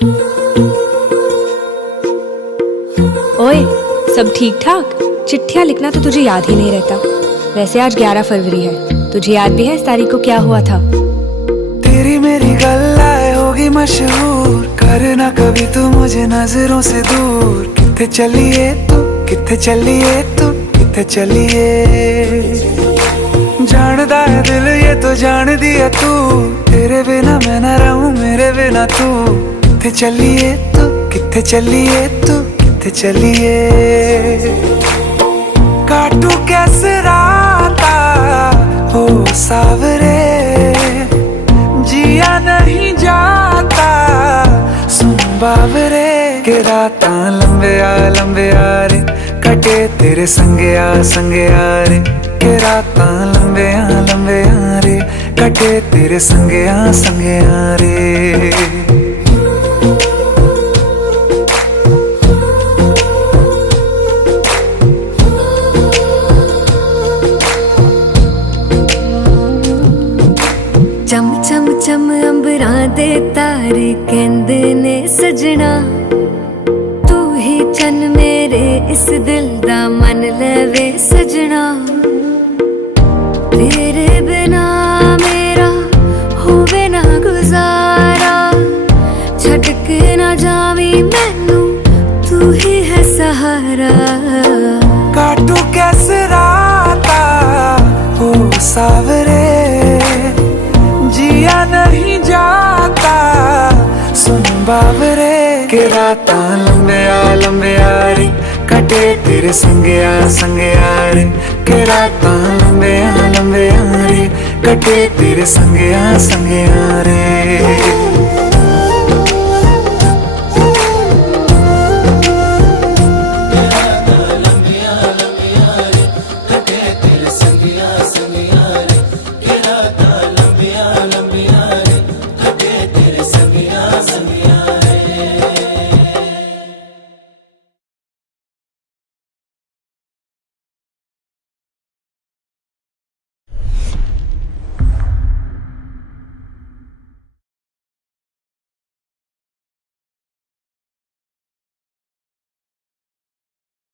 ओए, सब ठीक ठाक? चिट्ठियाँ लिखना तो तुझे याद ही नहीं रहता। वैसे आज 11 फरवरी है, तुझे याद भी है इस तारीख को क्या हुआ था? तेरी मेरी गल्लाए होगी मशहूर, करना कभी तू मुझे नजरों से दूर। किथे चलिए तू, किथे चलिए तू, किथे चलिए। जानदा है दिल ये तो जान दिया तू, तेरे बिना मैं ना रहूं मेरे बिना तू। किथे चलिए तू, किथे चलिए तू, किथे चलिए। काटू कैसे राता हो सावरे, जिया नहीं जाता सुन बावरे। के रातां लंबे आ रे, कटे तेरे संगे आ रे। के रातां लंबे आ रे, कटे तेरे संगे आ रे। चम चम चम अंबरां दे तारे कहंदे ने सजना, तू ही चन मेरे इस दिल दा मन लवे सजना। तेरे बिना मेरा होवे ना गुजारा, छड़ के ना जावी मैनू तू ही है सहारा। काटू कैसे राता हो सावरे, जिया नहीं जाता सुन बावरे। के रातां लंबे आ रे, कटे तेरे संगे आ रे। के रातां लंबे आ रे, कटे तेरे संगे आ रे।